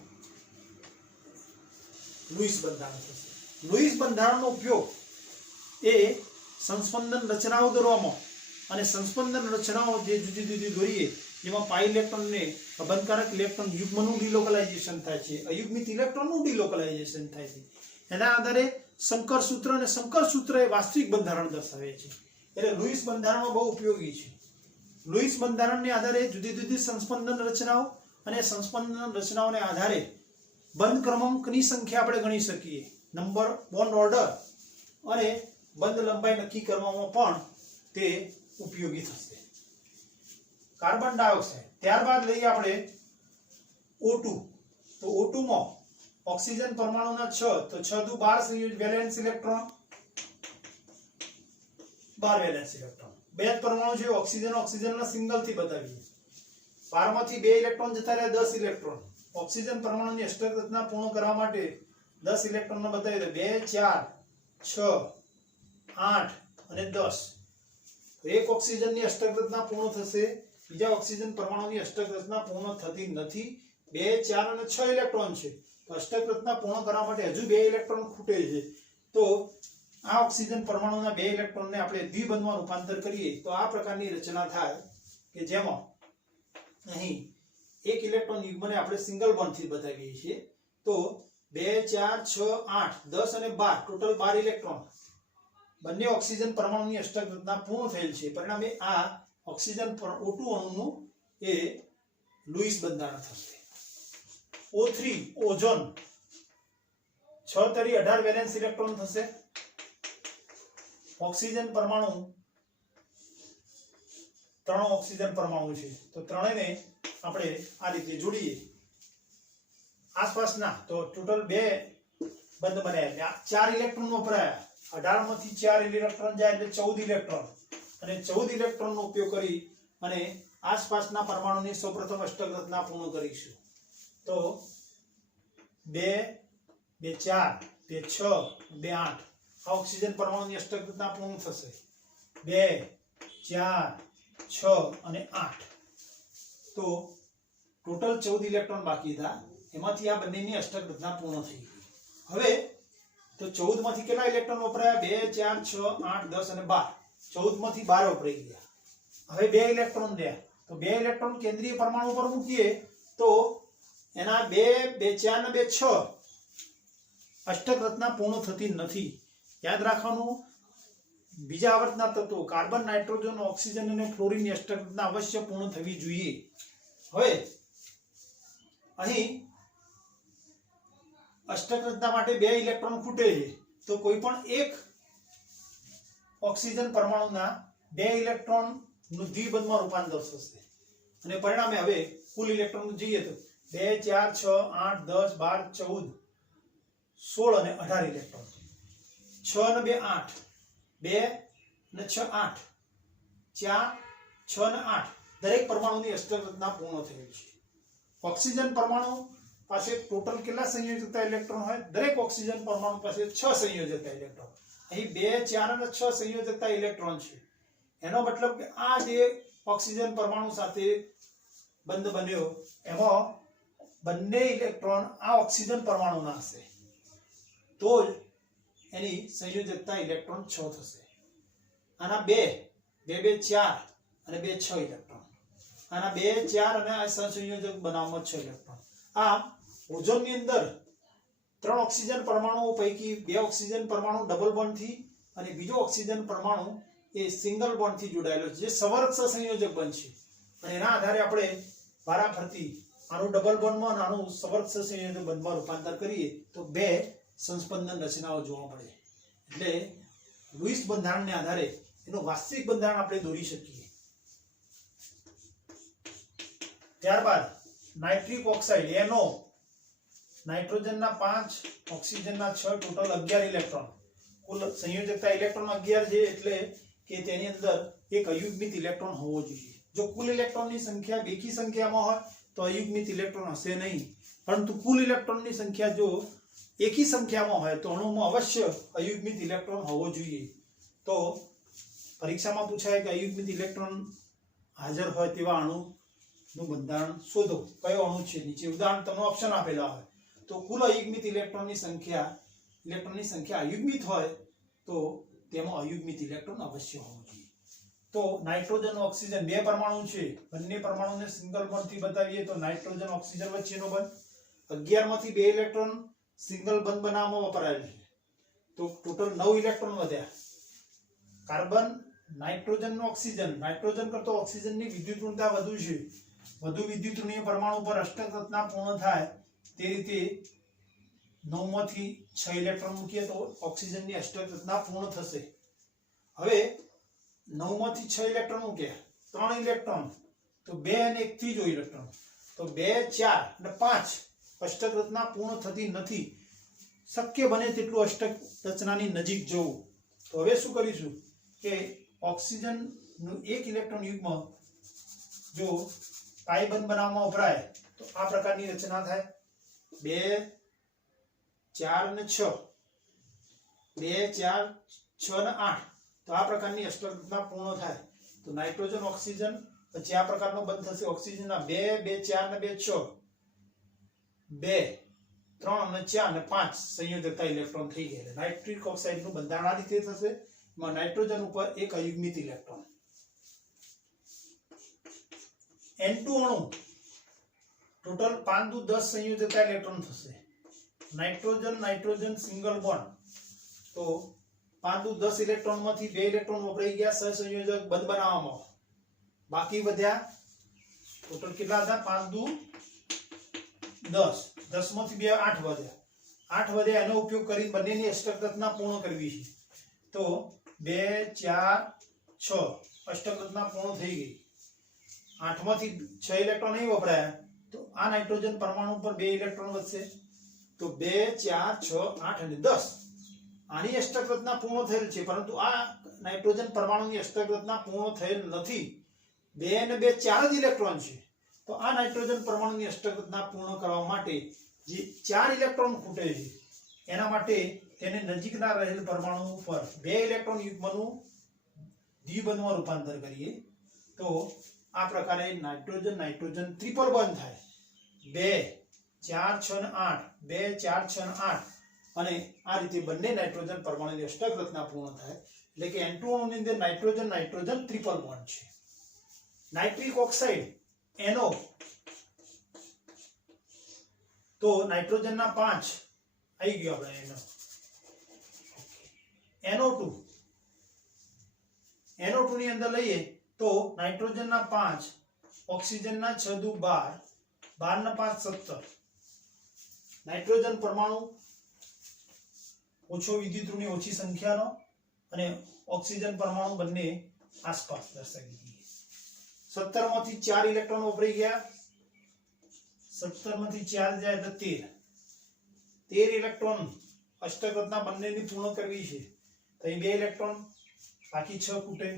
લુઈસ બંધારણ થશે. લુઈસ બંધારણનો ઉપયોગ એ સંસ્પંદન રચનાઓ દોરવામાં અને સંસ્પંદન રચનાઓ જે જુદી જુદી દોરીએ જેમાં પાઈ ઇલેક્ટ્રોનને અબંધકારક ઇલેક્ટ્રોન યુગ્મનું ડિલોકલાઇઝેશન થાય છે, અયુગ્મિત ઇલેક્ટ્રોનનું ડિલોકલાઇઝેશન થાય છે. એના આધારે સંકર સૂત્ર અને સંકર સૂત્ર એ વાસ્તવિક બંધારણ દર્શાવે છે. એટલે લુઈસ બંધારણો બહુ ઉપયોગી છે. લુઈસ બંધારણને આધારે જુદી જુદી સંસ્પંદન રચનાઓ અને સંસ્પંદન રચનાઓને આધારે બંધ ક્રમાંકની સંખ્યા આપણે ગણી શકીએ, નંબર, બોન્ડ ઓર્ડર અને બંધ લંબાઈ નક્કી કરવામાં પણ તે ઉપયોગી થશે. Carbon dioxide. ત્યારબાદ લઈએ આપણે O2. તો O2 માં ઓક્સિજન પરમાણુના 6, તો 6 દુ 12 સંયોજક વેલેન્સ ઇલેક્ટ્રોન, 12 વેલેન્સ ઇલેક્ટ્રોન. બે જ પરમાણુ છે, ઓક્સિજનના સિંગલ થી બતાવીએ. 12 માંથી 2 ઇલેક્ટ્રોન જતા રહ્યા, 10 ઇલેક્ટ્રોન. ઓક્સિજન પરમાણુની અષ્ટક રચના પૂર્ણ કરવા માટે 10 ઇલેક્ટ્રોનને બતાવીએ તો 2, 4, 6, 8 અને 10. તો એક ઓક્સિજનની અષ્ટક રચના પૂર્ણ થશે, બીજા ઓક્સિજન પરમાણુની અષ્ટક રચના પૂર્ણ થતી નથી. 2, 4 અને 6 ઇલેક્ટ્રોન છે, તો અષ્ટક રચના પૂર્ણ કરવા માટે હજુ 2 ઇલેક્ટ્રોન ખૂટે છે. તો આ ઓક્સિજન પરમાણુના 2 ઇલેક્ટ્રોનને આપણે દ્વિબંધમાં રૂપાંતર કરીએ તો આ પ્રકારની રચના થાય કે જેમાં અહીં એક ઇલેક્ટ્રોન યુગ્મને આપણે સિંગલ બોન્ડથી બતાવીએ છીએ. તો 2, 4, 6, 8, 10 અને 12 ટોટલ 12 ઇલેક્ટ્રોન બંને ઓક્સિજન પરમાણુની અષ્ટક રચના પૂર્ણ થયેલ છે. પરિણામે આ ઓક્સિજન O2 અણુનું એ લુઈસ બંધારણ થશે. O3 ozone. 6 તરી 18 વેલેન્સ ઇલેક્ટ્રોન થશે. ઓક્સિજન પરમાણુ 3 ઓક્સિજન પરમાણુ છે, તો ત્રણેયને આપણે આ રીતે જોડીએ આસપાસના, તો ટોટલ 2 બંધ બન્યા, 4 ઇલેક્ટ્રોન વપરાયા. 18 માંથી 4 ઇલેક્ટ્રોન જાય એટલે 14 ઇલેક્ટ્રોન, અને 14 ઇલેક્ટ્રોનનો ઉપયોગ કરી અને આસપાસના પરમાણુની સૌપ્રથમ અષ્ટક રચના પૂર્ણ કરીશું. તો 2, 2, 4, 2, 6, 2, 8 આ ઓક્સિજન પરમાણુની અષ્ટક રચના પૂર્ણ થશે. 2, 4, 6 અને 8. તો ટોટલ 14 ઇલેક્ટ્રોન બાકી હતા, એમાંથી આ બંનેની અષ્ટક રચના પૂર્ણ થઈ ગઈ. હવે તો 14 માંથી કેટલા ઇલેક્ટ્રોન વપરાયા? 2, 4, 6, 8, 10 અને 12. 14 માંથી 12 વપરાઈ ગયા. હવે 2 ઇલેક્ટ્રોન રહ્યા, તો 2 ઇલેક્ટ્રોન કેન્દ્રીય પરમાણુ પર મૂકીએ તો એના 2, 2, 4 અને 2, 6 અષ્ટક રચના પૂર્ણ થતી નથી. યાદ રાખવાનું, બીજા આવર્તના તત્વો કાર્બન, નાઇટ્રોજન, ઓક્સિજન અને ફ્લોરિનની અષ્ટક રચના અવશ્ય પૂર્ણ થવી જોઈએ. હવે અહીં અષ્ટક રચના માટે 2 ઇલેક્ટ્રોન ખૂટે છે, તો કોઈ પણ એક ઓક્સિજન પરમાણુના 2 ઇલેક્ટ્રોન નું દ્વિબંધમાં રૂપાંતર થશે અને પરિણામે હવે કુલ ઇલેક્ટ્રોન જોઈએ તો 2, 4, 6, 8, 10, 12, 14 અને 18 ઇલેક્ટ્રોન. 6 અને 2 8, 2 અને 6 8, 4, 6 અને 8 દરેક પરમાણુની અષ્ટક રચના પૂર્ણ થયેલ છે. ઓક્સિજન પરમાણુ પાસે ટોટલ કેટલા સંયોજકતા ઇલેક્ટ્રોન હોય? દરેક ઓક્સિજન પરમાણુ પાસે 6 સંયોજકતા ઇલેક્ટ્રોન. અહીં 2, 4 અને 6 સંયોજકતા ઇલેક્ટ્રોન છે. એનો મતલબ કે આ જે ઓક્સિજન પરમાણુ સાથે બંધ બન્યો એમાં બંને ઇલેક્ટ્રોન આ ઓક્સિજન પરમાણુના હશે, તો જ એની સંયોજકતા ઇલેક્ટ્રોન 6 થશે. આના 2, 2, 4 અને 2, 6 ઇલેક્ટ્રોન. આના 2, 4 અને આ સહસંયોજક બનાવવામાં 6 ઇલેક્ટ્રોન. આ ઓઝોનની અંદર 3 ઓક્સિજન પરમાણુઓ પૈકી 2 ઓક્સિજન પરમાણુ ડબલ બોન્ડથી અને બીજો ઓક્સિજન પરમાણુ એ સિંગલ બોન્ડથી જોડાયેલો છે, જે સવર્ત સહસંયોજક બનશે. અને એના આધારે આપણે વારાફરતી આનું ડબલ બોન્ડમાં અને આનું સવર્ત સહસંયોજક બંધમાં રૂપાંતર કરીએ તો 2 સંસ્પંદન રચનાઓ જોવા મળે. એટલે લુઈસ બંધારણને આધારે એનું વાસ્તવિક બંધારણ આપણે દોરી શકીએ. ત્યારબાદ નાઇટ્રિક ઓક્સાઇડ NO. નાઇટ્રોજનના 5, ઓક્સિજનના 6, ટોટલ 11 ઇલેક્ટ્રોન. કુલ સંયોજકતા ઇલેક્ટ્રોન 11 છે, એટલે કે તેની અંદર એક અયુગ્મિત ઇલેક્ટ્રોન હોવો જોઈએ. जो कुल इलेक्ट्रॉनની સંખ્યા બેકી સંખ્યામાં હોય તો અયુગ્મિત ઇલેક્ટ્રોન હશે નહીં, પરંતુ કુલ ઇલેક્ટ્રોનની સંખ્યા જો એકી સંખ્યામાં હોય તો અણુમાં અવશ્ય અયુગ્મિત ઇલેક્ટ્રોન હોવો જોઈએ। તો પરીક્ષામાં પૂછાય કે અયુગ્મિત ઇલેક્ટ્રોન હાજર હોય તેવા અણુનું બંધારણ શોધો, કયો અણુ છે। નીચે ઉદાહરણ તમને ઓપ્શન આપેલા હોય તો કુલ અયુગ્મિત ઇલેક્ટ્રોનની સંખ્યા અયુગ્મિત હોય તો તેમાં અયુગ્મિત ઇલેક્ટ્રોન અવશ્ય હોવો જોઈએ। तो नाइट्रोजन ऑक्सीजन बे परमाणु छे, બંને પરમાણુને સિંગલ બોન્ડથી બતાવીએ તો નાઇટ્રોજન ઓક્સિજન વચ્ચેનો બંધ 11 માંથી 2 ઇલેક્ટ્રોન સિંગલ બંધ બનાવવામાં વપરાયેલ છે, તો ટોટલ 9 ઇલેક્ટ્રોન વધ્યા। કાર્બન નાઇટ્રોજન ઓક્સિજન, નાઇટ્રોજન કરતો ઓક્સિજનની વિદ્યુત ઋણતા વધુ છે, વધુ વિદ્યુત ઋણીય પરમાણુ પર અષ્ટક રચના પૂર્ણ થાય તે રીતે 9 માંથી 6 ઇલેક્ટ્રોન મૂકીએ તો ઓક્સિજનની અષ્ટક રચના પૂર્ણ થશે। હવે 9 માંથી 6 ઇલેક્ટ્રોન મૂક્યા, 3 ઇલેક્ટ્રોન તો 2 અને 1 થી જો ઇલેક્ટ્રોન તો 2 4 અને 5 અષ્ટક રચના પૂર્ણ થતી નથી। શક્ય બને તેટલું અષ્ટક રચનાની નજીક જવું। તો હવે શું કરીશું કે ઓક્સિજન નું એક ઇલેક્ટ્રોન યુગ્મ જો પાઈ બંધ બનાવવામાં વપરાય તો આ પ્રકારની રચના થાય 2 4 અને 6 2 4 6 અને 8 तो आ प्रकारनी अष्टक रचना पूर्ण थाय तो नाइट्रोजन ऑक्सीजन પછી આ પ્રકારનો બંધ થશે। ઓક્સિજન ના 2 2 4 અને 2 6 2 3 અને 4 અને 5 સંયોજકતા ઇલેક્ટ્રોન થઈ ગયા। નાઇટ્રિક ઓક્સાઇડ નું બંધારણ આ રીતે થશે, માં નાઇટ્રોજન ઉપર એક અયુગ્મિત ઇલેક્ટ્રોન। N2 અણુ ટોટલ 5 દુ 10 સંયોજકતા ઇલેક્ટ્રોન થશે। નાઇટ્રોજન નાઇટ્રોજન સિંગલ બોન્ડ તો 5 દુ 10 ઇલેક્ટ્રોન માંથી 2 ઇલેક્ટ્રોન વપરાઈ ગયા સહસંયોજક બંધ બનાવવામાં, બાકી વધ્યા ટોટલ કેટલા હતા 5 દુ 10, 10 માંથી 2 8 વધ્યા, 8 વધ્યા એનો ઉપયોગ કરીને બંનેની અષ્ટક રચના પૂર્ણ કરવી છે। તો 2 4 6 અષ્ટક રચના પૂર્ણ થઈ ગઈ। 8 માંથી 6 ઇલેક્ટ્રોન નહીં વપરાયા તો આ નાઇટ્રોજન પરમાણુ પર 2 ઇલેક્ટ્રોન વધશે, તો 2 4 6 8 અને 10 આની અષ્ટક રચના પૂર્ણ થયેલ છે, પરંતુ આ નાઇટ્રોજન પરમાણુની અષ્ટક રચના પૂર્ણ થયેલ નથી। 2 અને 2 4 જ ઇલેક્ટ્રોન છે, તો આ નાઇટ્રોજન પરમાણુની અષ્ટક રચના પૂર્ણ કરવા માટે જે 4 ઇલેક્ટ્રોન ખૂટે છે એના માટે તેને નજીકના રહેલ પરમાણુ પર 2 ઇલેક્ટ્રોન યુગ્મનું દ્વિબંધમાં રૂપાંતર કરીએ તો આ પ્રકારે નાઇટ્રોજન નાઇટ્રોજન ટ્રિપલ બંધ થાય। 2 4 6 અને 8 2 4 6 અને 8 અને આ રીતે બંને નાઇટ્રોજન પરમાણુની અષ્ટક રચના પૂર્ણ થાય, એટલે કે N2 અણુની અંદર નાઇટ્રોજન નાઇટ્રોજન ટ્રિપલ બોન્ડ છે। નાઇટ્રિક ઓક્સાઇડ NO તો નાઇટ્રોજનના 5 આવી ગયો આપણે NO2 ની અંદર લઈએ તો નાઇટ્રોજનના 5 ઓક્સિજનના 6 દુ 12 12 ના 5 17 નાઇટ્રોજન પરમાણુ ઓછો વિદ્યુત ઋણની ઓછી સંખ્યાનો અને ઓક્સિજન પરમાણુ બંને આસપાસ દર્શાવી દીધી। 17 માંથી 4 ઇલેક્ટ્રોન વપરાઈ ગયા, 17 માંથી 4 જાય તો 13 ઇલેક્ટ્રોન અષ્ટક રચના બંનેની પૂર્ણ કરવી છે, તો અહીં 2 ઇલેક્ટ્રોન બાકી 6 ખૂટે,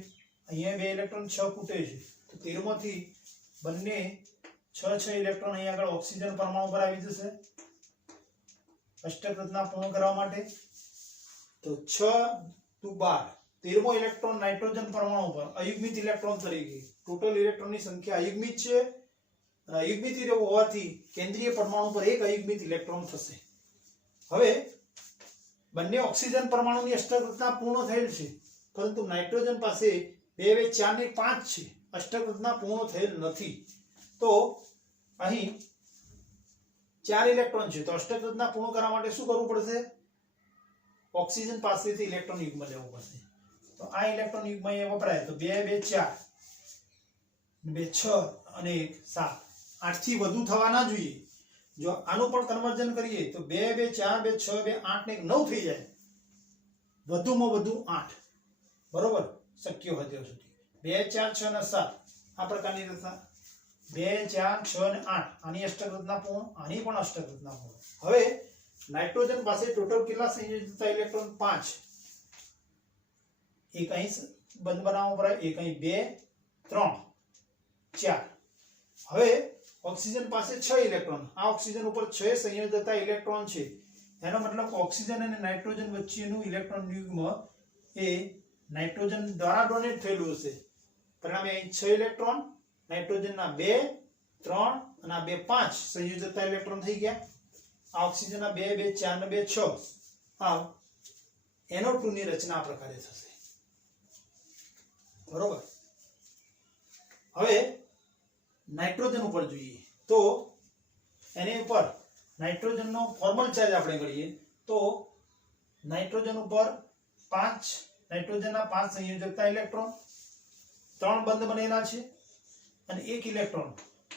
અહીંયા 2 ઇલેક્ટ્રોન 6 ખૂટે છે, તો 13 માંથી બંને 6 ઇલેક્ટ્રોન અહીં આગળ ઓક્સિજન પરમાણુ પર આવી જશે અષ્ટક રચના પૂર્ણ કરવા માટે। તો 6 to 12 13મો ઇલેક્ટ્રોન નાઇટ્રોજન પરમાણુ પર અયુગ્મિત ઇલેક્ટ્રોન તરીકે, ટોટલ ઇલેક્ટ્રોનની સંખ્યા અયુગ્મિત છે અને અયુગ્મિત હોવાથી કેન્દ્રીય પરમાણુ પર એક અયુગ્મિત ઇલેક્ટ્રોન થશે। હવે બંને ઓક્સિજન પરમાણુની અષ્ટક રચના પૂર્ણ થયેલ છે, પરંતુ નાઇટ્રોજન પાસે 2 2 4 ને 5 છે, અષ્ટક રચના પૂર્ણ થયેલ નથી। તો અહીં 4 ઇલેક્ટ્રોન છે, તો અષ્ટક રચના પૂર્ણ કરવા માટે શું કરવું પડશે? ઓક્સિજન પાસેથી ઇલેક્ટ્રોન યુગ્મ લેવું પડશે। તો આ ઇલેક્ટ્રોન યુગ્મ અહીંયા વપરાય તો 2 2 4 2 6 અને 1 7 8 થી વધુ થવા ના જોઈએ। જો આનું પણ કન્વર્ઝન કરીએ તો 2 2 4 2 6 2 8 ને 9 થઈ જાય, વધુમાં વધુ 8 બરોબર શક્ય હોય ત્યાં સુધી। 2 4 6 અને 7 આ પ્રકારની રચના 2 4 6 અને 8 આની અષ્ટક રચના પૂર્ણ, આની પણ અષ્ટક રચના પૂર્ણ। હવે નાઇટ્રોજન પાસે ટોટલ કેટલા સંયોજકતા ઇલેક્ટ્રોન 5, એક અહીં બંધ બનાવવા પડે, એક અહીં 2 3 4. હવે ઓક્સિજન પાસે 6 ઇલેક્ટ્રોન, આ ઓક્સિજન ઉપર 6 સંયોજકતા ઇલેક્ટ્રોન છે, એનો મતલબ ઓક્સિજન અને નાઇટ્રોજન વચ્ચેનું ઇલેક્ટ્રોન યુગ્મ એ નાઇટ્રોજન દ્વારા ડોનેટ થયેલું હશે. પરિણામે અહીં 6 ઇલેક્ટ્રોન, નાઇટ્રોજનના 2, 3 અને આ 2 5 સંયોજકતા ઇલેક્ટ્રોન થઈ ગયા. આ ઓક્સિજનના 2 2 4 ને 2 6. આ NO2 ની રચના આ પ્રકારે થશે. બરોબર. હવે નાઇટ્રોજન ઉપર જોઈએ તો એની ઉપર નાઇટ્રોજનનો ફોર્મલ ચાર્જ આપણે ગણીએ તો નાઇટ્રોજન ઉપર 5 નાઇટ્રોજનના 5 સંયોજકતા ઇલેક્ટ્રોન, 3 બંધ બનેલા છે અને 1 ઇલેક્ટ્રોન,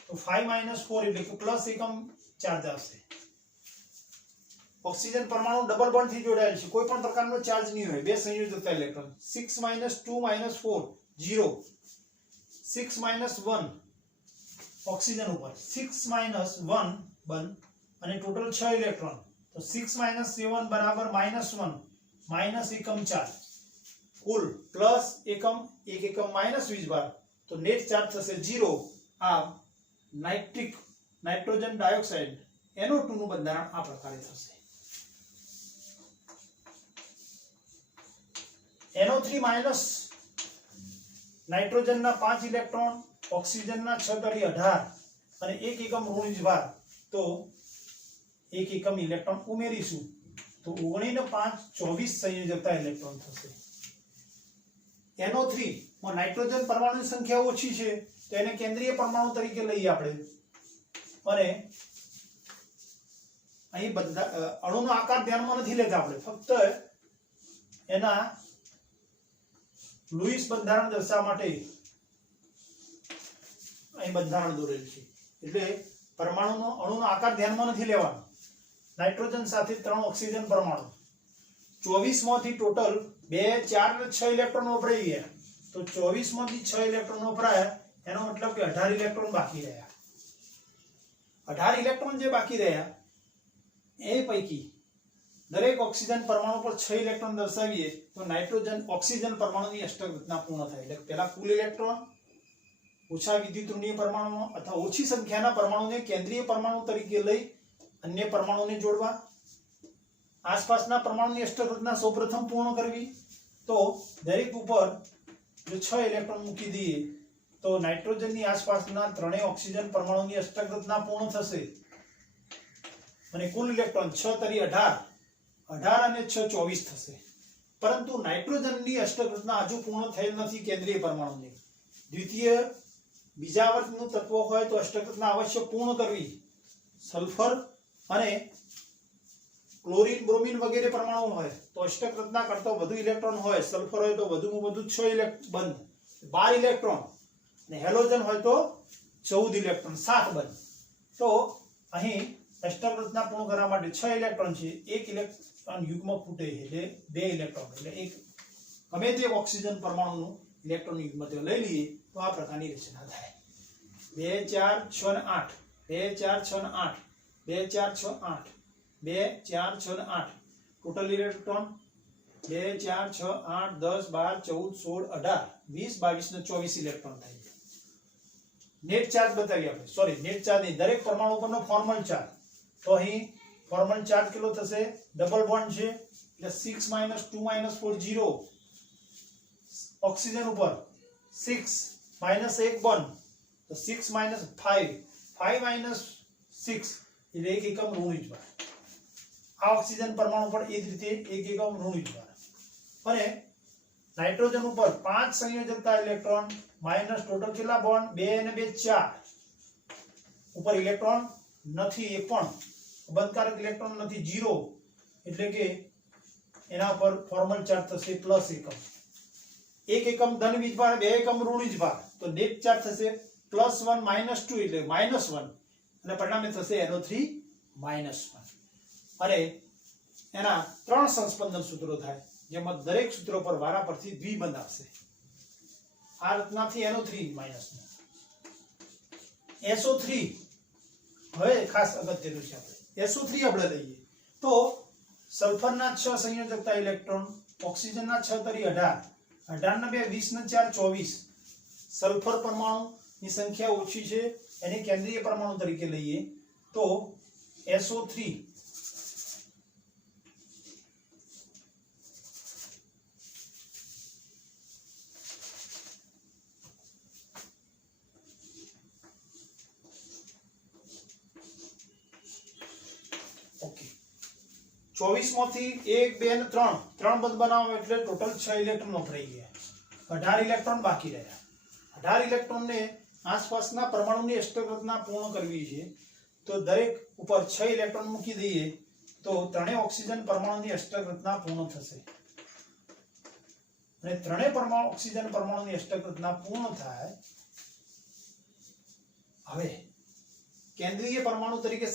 તો 5 - 4 એટલે કે પ્લસ એકમ ચાર્જ આવશે. ઓક્સિજન પરમાણુ ડબલ બોન્ડ થી જોડાયેલ છે, કોઈ પણ પ્રકારનો ચાર્જ નહીં હોય. 2 સંયોજકતા ઇલેક્ટ્રોન, 6 - 2 - 4 0, 6 - 1 ઓક્સિજન ઉપર, 6 - 1 બંધ અને ટોટલ 6 ઇલેક્ટ્રોન, તો 6 - 7 બરાબર -1 માઇનસ એકમ ચાર્જ, કુલ પ્લસ એકમ, 1 એકમ માઇનસ વીજભાર, તો નેટ ચાર્જ થશે 0. આ નાઇટ્રોજન ડાયોક્સાઇડ NO2 નું બંધારણ આ પ્રકારે થશે. NO3 માઇનસ નાઇટ્રોજનના 5 ઇલેક્ટ્રોન, ઓક્સિજનના 6 તળી 18 અને 1 એકમ ઋણ વીજભાર, તો 1 એકમ ઇલેક્ટ્રોન ઉમેરીશું તો 19 ને 5 24 સંયોજકતા ઇલેક્ટ્રોન થશે. NO3 માં નાઇટ્રોજન પરમાણુની સંખ્યા ઓછી છે તો એને કેન્દ્રીય પરમાણુ તરીકે લઈએ આપણે, અને અહીં અણુનો આકાર ધ્યાનમાં નથી લેતા આપણે, ફક્ત એના લુઈસ બંધારણ દર્શાવવા માટે અહીં બંધારણ દોરેલ છે. એટલે અણુનો આકાર ધ્યાનમાં નથી લેવાનો. નાઇટ્રોજન સાથે 3 ઓક્સિજન પરમાણુ, 24 માંથી ટોટલ 2 4 અને 6 ઇલેક્ટ્રોન વપરાઈ ગયા, તો 24 માંથી 6 ઇલેક્ટ્રોન વપરાયા, એનો મતલબ કે 18 ઇલેક્ટ્રોન બાકી રહ્યા. 18 ઇલેક્ટ્રોન જે બાકી રહ્યા એ પૈકી દરેક ઓક્સિજન પરમાણુ પર 6 ઇલેક્ટ્રોન દર્શાવીએ તો નાઇટ્રોજન ઓક્સિજન પરમાણુની અષ્ટક રચના પૂર્ણ થાય. એટલે પહેલા કુલ ઇલેક્ટ્રોન ઓછા વિદ્યુત ઋણીય પરમાણુ અથવા ઓછી સંખ્યાના પરમાણુને કેન્દ્રીય પરમાણુ તરીકે લઈ અન્ય પરમાણુને જોડવા, આસપાસના પરમાણુની અષ્ટક રચના સૌપ્રથમ પૂર્ણ કરવી. તો દરેક ઉપર જો 6 ઇલેક્ટ્રોન મૂકી દઈએ તો નાઇટ્રોજનની આસપાસના ત્રણેય ઓક્સિજન પરમાણુની અષ્ટક રચના પૂર્ણ થશે અને કુલ ઇલેક્ટ્રોન 6 તરી 18 અને 6 24 થશે. પરંતુ નાઇટ્રોજનની અષ્ટક રચના હજુ પૂર્ણ થયેલ નથી કેન્દ્રીય પરમાણુની. દ્વિતીય બીજા વર્ગનું તત્વ હોય તો અષ્ટક રચના અવશ્ય પૂર્ણ કરવી. સલ્ફર અને ક્લોરીન, બ્રોમિન વગેરે પરમાણુ હોય તો અષ્ટક રચના કરતા વધુ ઇલેક્ટ્રોન હોય. સલ્ફર હોય તો વધુમાં વધુ 6 બંધ 12 ઇલેક્ટ્રોન, અને હેલોજન હોય તો 14 ઇલેક્ટ્રોન 7 બંધ. તો અહીં અષ્ટક રચના પૂર્ણ કરવા માટે 6 ઇલેક્ટ્રોન છે, 1 ઇલેક્ટ્રોન યુગ્મ ખૂટે એટલે 2 ઇલેક્ટ્રોન, એટલે એક ગમે તે ઓક્સિજન પરમાણુનું ઇલેક્ટ્રોન યુગ્મ તે લઈ લઈએ તો આ પ્રકારની રચના થાય. 2 4 6 અને 8, 2 4 6 અને 8, 2 4 6 8, 2 4 6 અને 8, ટોટલ ઇલેક્ટ્રોન 2 4 6 8 10 12 14 16 18 20 22 ને 24 ઇલેક્ટ્રોન થાય છે. નેટ ચાર્જ બતાવી આપણે, સોરી નેટ ચાર્જ નહીં, દરેક પરમાણુ પરનો ફોર્મલ ચાર્જ. તો અહીં ફોર્મલ ચાર્જ કેટલો થશે? ડબલ બોન્ડ છે એટલે 6 - 2 - 4 0. ઓક્સિજન ઉપર 6 - 1 બોન્ડ, તો 6 - 5 5 - 6 એટલે 1 એકમ ઋણ વીજભાર. આ ઓક્સિજન પરમાણુ પર એ જ રીતે 1 એકમ ઋણ વીજભાર. અને નાઇટ્રોજન ઉપર 5 સંયોજકતા ઇલેક્ટ્રોન માઇનસ ટોટલ કેટલા બોન્ડ? 2 અને 2 4. ઉપર ઇલેક્ટ્રોન નથી, એ પણ બંધકારક ઇલેક્ટ્રોન નથી, 0, એટલે કે એના ઉપર ફોર્મલ ચાર્જ થશે પ્લસ એકમ. 1 એકમ ધન વીજભાર, 2 એકમ ઋણ વીજભાર, તો નેટ ચાર્જ થશે +1 - 2 એટલે -1, અને પરિણામે થશે NO3 -1. અને એના 3 સંસ્પંદન સૂત્રો થાય, જેમાં દરેક સૂત્રો પર વારા પરથી દ્વિબંધ આવશે. આ રચનાથી NO3 - SO3. હવે ખાસ અગત્યનું છે, આપણે SO3 આપણે લઈએ તો સલ્ફરના 6 સંયોજકતા ઇલેક્ટ્રોન, ઓક્સિજનના 6 તરી 18 18 ને 2 20 ને 4 24. સલ્ફર પરમાણુ ની સંખ્યા ઓછી છે એને કેન્દ્રીય પરમાણુ તરીકે લઈએ તો SO3 ઓકે 24 માંથી 1 2 અને 3 બંધ બનાવો એટલે ટોટલ 6 ઇલેક્ટ્રોન વપરાઈ ગયા 18 ઇલેક્ટ્રોન બાકી રહ્યા 18 ઇલેક્ટ્રોનને આસપાસના પરમાણુની અષ્ટક રચના પૂર્ણ કરવી છે તો દરેક ઉપર 6 ઇલેક્ટ્રોન મૂકી દઈએ તો ત્રણેય ઓક્સિજન પરમાણુની અષ્ટક રચના પૂર્ણ થશે અને ત્રણેય ઓક્સિજન પરમાણુની અષ્ટક રચના પૂર્ણ થાય હવે કેન્દ્રીય પરમાણુ તરીકે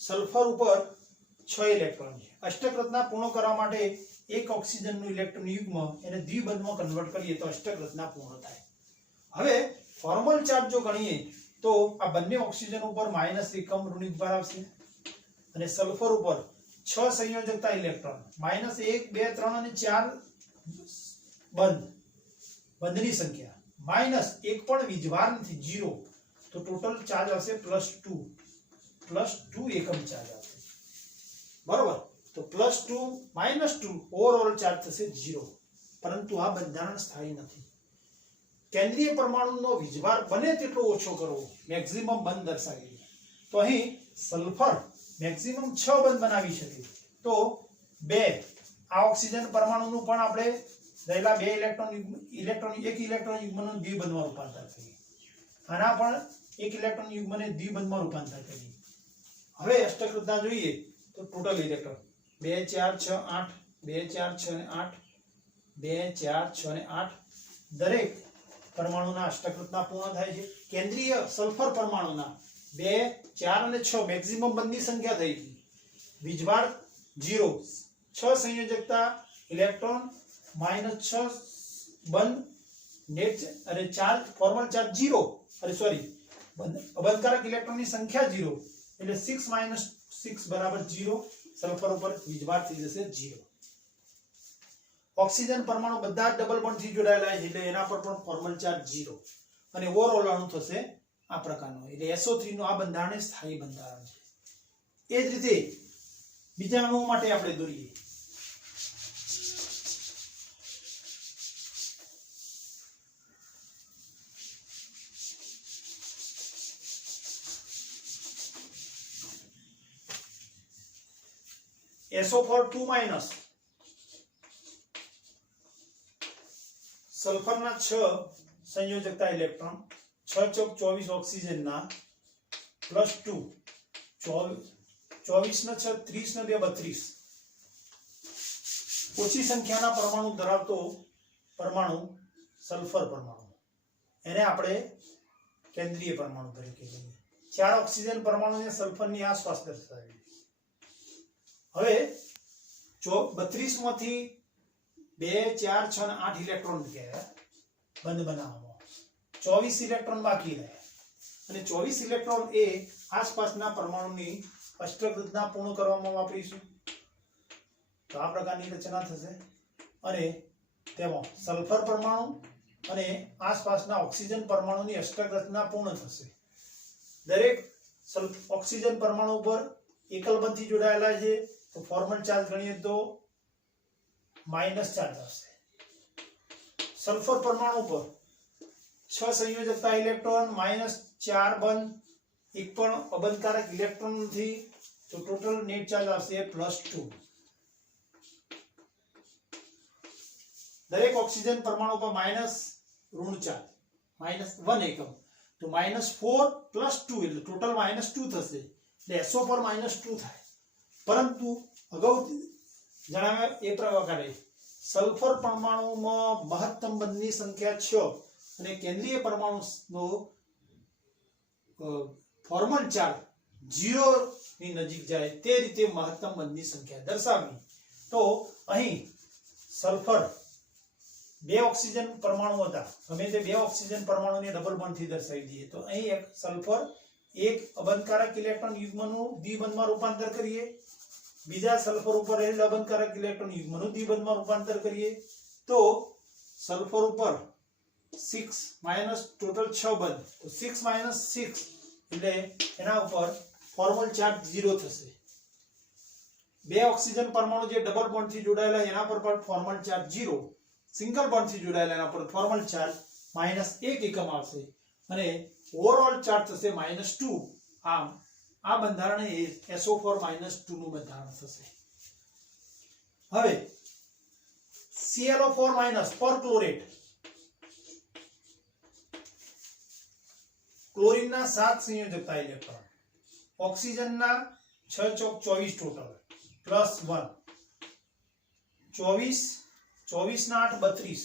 સલ્ફર ઉપર 6 ઇલેક્ટ્રોન છે અષ્ટક રચના પૂર્ણ કરવા માટે એક ઓક્સિજનનું ઇલેક્ટ્રોન યુગ્મ એને દ્વિબંધમાં કન્વર્ટ કરીએ તો અષ્ટક રચના પૂર્ણ થાય હવે ફોર્મલ ચાર્જ જો ગણીએ તો આ બંને ઓક્સિજન ઉપર માઈનસ એકમ ઋણ ભાર આવશે અને સલ્ફર ઉપર 6 સંયોજકતા ઇલેક્ટ્રોન -1 2 3 અને 4 બંધની સંખ્યા માઈનસ એક પણ વીજભાર નથી 0 તો ટોટલ ચાર્જ આવશે +2 એકમ ચાર્જ આવશે બરોબર તો +2 -2 ઓવરઓલ ચાર્જ થશે 0 પરંતુ આ બંધારણ સ્થાયી નથી કેન્દ્રીય પરમાણુનો વીજભાર બને તેટલો ઓછો કરવો મેક્સિમમ બંધ દર્શાવીએ તો અહીં સલ્ફર મેક્સિમમ 6 બંધ બનાવી શકે તો 2 આ ઓક્સિજન પરમાણુનું પણ આપણે રહેલા 2 એક ઇલેક્ટ્રોન યુગ્મનું દ્વિબંધમાં રૂપાંતર કરીએ આના પણ એક ઇલેક્ટ્રોન યુગ્મને દ્વિબંધમાં રૂપાંતર કરીએ હવે અષ્ટક રચના જોઈએ તો ટોટલ ઇલેક્ટ્રોન 2 4 6 8 2 4 6 અને 8 2 4 6 અને 8 દરેક પરમાણુના અષ્ટક રચના પૂર્ણ થાય છે કેન્દ્રીય સલ્ફર પરમાણુના 2 4 અને 6 મેક્સિમમ બંધની સંખ્યા થઈ ગઈ વીજભાર 0 6 સંયોજકતા ઇલેક્ટ્રોન -6 બંધ નેટ અને ચાર્જ ફોર્મલ ચાર્જ 0 અરે સોરી અબંધકારક ઇલેક્ટ્રોનની સંખ્યા 0 એટલે 6 - 6 બરાબર 0 સલ્ફર ઉપર વીજભાર થઈ જશે 0 ઓક્સિજન પરમાણુ બધા ડબલ બોન્ડથી જોડાયેલા છે એટલે એના પર પણ ફોર્મલ ચાર્જ 0 અને ઓવરઓલ અણુ થશે આ પ્રકારનો એટલે SO3 નું આ બંધારણ સ્થાયી બંધારણ છે એ જ રીતે બીજા અણુઓ માટે આપણે દોરીએ SO4 2- સલ્ફરના 6 સંયોજકતા ઇલેક્ટ્રોન 6 ચોક 24 ઓક્સિજનના +2 24 ના 6 30 ના 2 32 ઓછી સંખ્યાના પરમાણુ ધરાવતો પરમાણુ સલ્ફર પરમાણુ એને આપણે કેન્દ્રીય પરમાણુ તરીકે લઈએ 4 ઓક્સિજન પરમાણુને સલ્ફરની આસપાસ દર્શાવીએ હવે 32 માંથી 2 4 6 અને 8 ઇલેક્ટ્રોન ગયા બંધ બનાવવામાં 24 ઇલેક્ટ્રોન બાકી રહ્યા અને 24 ઇલેક્ટ્રોન એ આસપાસના પરમાણુની અષ્ટક રચના પૂર્ણ કરવામાં વાપરીશું તો આ પ્રકારની રચના થશે અને તેમાં સલ્ફર પરમાણુ અને આસપાસના ઓક્સિજન પરમાણુની અષ્ટક રચના પૂર્ણ થશે દરેક ઓક્સિજન પરમાણુ પર એકલ બંધથી જોડાયેલા છે તો ફોર્મલ ચાર્જ ગણીએ તો માઈનસ ચાર્જ આવશે સલ્ફર પરમાણુ પર 6 સંયોજકતા ઇલેક્ટ્રોન -4 બંધ એક પણ અબંધકારક ઇલેક્ટ્રોન નથી તો ટોટલ નેટ ચાર્જ આવશે +2 દરેક ઓક્સિજન પરમાણુ પર માઈનસ ઋણ ચાર્જ -1 એકમ તો -4 + 2 એટલે ટોટલ -2 થશે એટલે SO પર -2 થાય પરંતુ અગાઉ જણાવ્યા એ પ્રકારે સલ્ફર પરમાણુમાં મહત્તમ બંધની સંખ્યા 6 અને કેન્દ્રીય પરમાણુનો ફોર્મલ ચાર્જ 0 ની નજીક જાય તે રીતે મહત્તમ બંધની સંખ્યા દર્શાવવી તો અહીં સલ્ફર 2 ઓક્સિજન પરમાણુ હતા અમે તે 2 ઓક્સિજન પરમાણુને ડબલ બોન્ડથી દર્શાવી દઈએ તો અહીં એક સલ્ફર એક અબંધકારક ઇલેક્ટ્રોન યુગ્મનું દ્વિબંધમાં રૂપાંતર કરીએ બીજા સલ્ફર ઉપર રહેલા અબંધકારક ઇલેક્ટ્રોન યુગ્મનું દ્વિબંધમાં રૂપાંતર કરીએ તો સલ્ફર ઉપર 6 માઇનસ ટોટલ 6 બંધ, તો 6 માઇનસ 6 એટલે એના ઉપર ફોર્મલ ચાર્જ 0 થશે. બે ઓક્સિજન પરમાણુ જે ડબલ બોન્ડ થી જોડાયેલા એના પર પણ ફોર્મલ ચાર્જ 0, સિંગલ બોન્ડ થી જોડાયેલા એના પર ફોર્મલ ચાર્જ -1 એકમ આવશે અને ઓવરઓલ ચાર્જ થશે -2. આમ આ બંધારણ એ SO4-2 નું બંધારણ થશે. હવે ClO4- પરક્લોરેટ, ક્લોરીનના 7 સંયોજકતા ઇલેક્ટ્રોન, ઓક્સિજનના 6 ચોક 24 ટોટલ પ્લસ 1, 24 24 ના 8 32,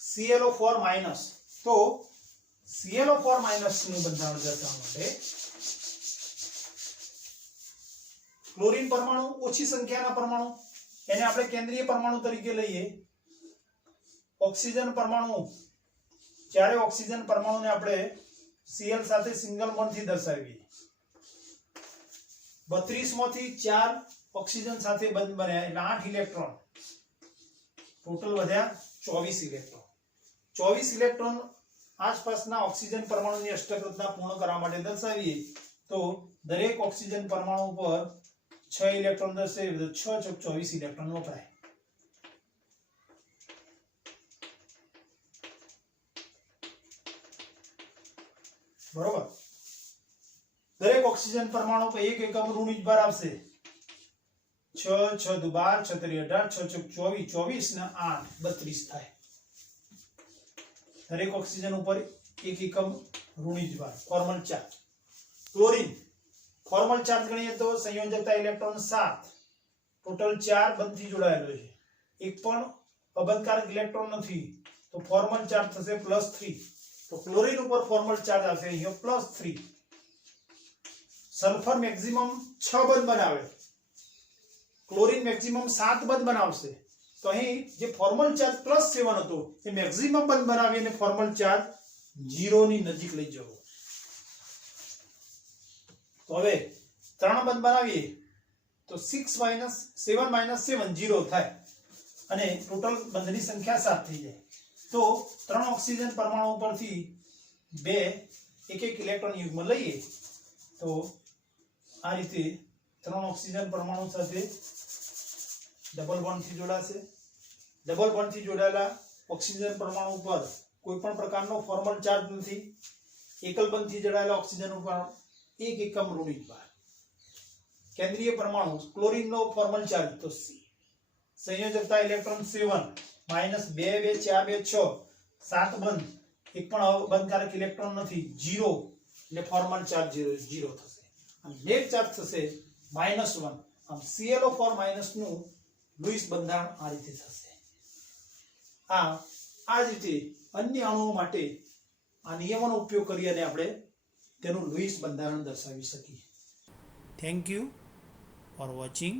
ClO4-, તો ClO4- નું બંધારણ દર્શાવવા માટે ક્લોરીન પરમાણુ ઓછી સંખ્યાના પરમાણુ એને આપણે કેન્દ્રીય પરમાણુ તરીકે લઈએ. ઓક્સિજન પરમાણુ, જ્યારે ઓક્સિજન પરમાણુને આપણે Cl સાથે સિંગલ બોન્ડ થી દર્શાવીએ, 32 માંથી 4 ઓક્સિજન સાથે બંધ બન્યા એટલે 8 ઇલેક્ટ્રોન, ટોટલ વધ્યા 24 ઇલેક્ટ્રોન. 24 ઇલેક્ટ્રોન આસપાસના ઓક્સિજન પરમાણુની અષ્ટક રચના પૂર્ણ કરવા માટે દર્શાવીએ તો દરેક ઓક્સિજન પરમાણુ પર 6 ઇલેક્ટ્રોન દર્શાવીએ તો 6 ચોક 24 ઇલેક્ટ્રોન વપરાય. બરોબર. દરેક ઓક્સિજન પરમાણુ પર 1 એકમ ઋણ ભાર આવશે. 6 6 દુ 12, 6 તરી 18, 6 ચોક 24, 24 ને 8 32 થાય. દરેક ઓક્સિજન ઉપર 1 એકમ ઋણ ભાર, formal charge. Chlorine formal charge ગણીએ તો સંયોજકતા ઇલેક્ટ્રોન 7, ટોટલ 4 બંધથી જોડાયેલો છે, એક પણ અબંધકારક ઇલેક્ટ્રોન નથી, તો ફોર્મલ ચાર્જ થશે +3. તો ક્લોરીન ઉપર ફોર્મલ ચાર્જ આવશે અહીંયા +3. સલ્ફર મેક્સિમમ 6 બંધ બનાવે, ક્લોરીન મેક્સિમમ 7 બંધ બનાવશે, તો અહીં જે ફોર્મલ ચાર્જ +7 હતો એ મેક્સિમમ બંધ બનાવીને ફોર્મલ ચાર્જ 0 ની નજીક લઈ જવો. તો હવે 3 બંધ બનાવીએ તો 6 - 7 - 7 0 થાય અને ટોટલ બંધની સંખ્યા 7 થઈ જાય. તો 3 ઓક્સિજન પરમાણુ પરથી 2 1 ઇલેક્ટ્રોન યુગ્મ લઈએ તો આ રીતે 3 ઓક્સિજન પરમાણુ સાથે ડબલ બોન્ડ થી જોડાશે. ડબલ બોન્ડ થી જોડાયેલા ઓક્સિજન પરમાણુ પર કોઈ પણ પ્રકારનો ફોર્મલ ચાર્જ નથી. એકલ બંધ થી જોડાયેલા ઓક્સિજન ઉપર 1 એકમ ઋણ ભાર. કેન્દ્રીય પરમાણુ ક્લોરીનનો ફોર્મલ ચાર્જ તો સંયોજકતા ઇલેક્ટ્રોન 7 -2 2 4 2 6 7 બંધ, એક પણ અબંધકારક ઇલેક્ટ્રોન નથી, 0 એટલે ફોર્મલ ચાર્જ 0 થશે અને નેટ ચાર્જ થશે -1. આમ ClO4- નું લુઈસ બંધારણ આ રીતે થશે. આ જ રીતે અન્ય અણુઓ માટે આ નિયમોનો ઉપયોગ કરી અને આપણે તેનું લુઈસ બંધારણ દર્શાવી શકીએ. Thank you for watching.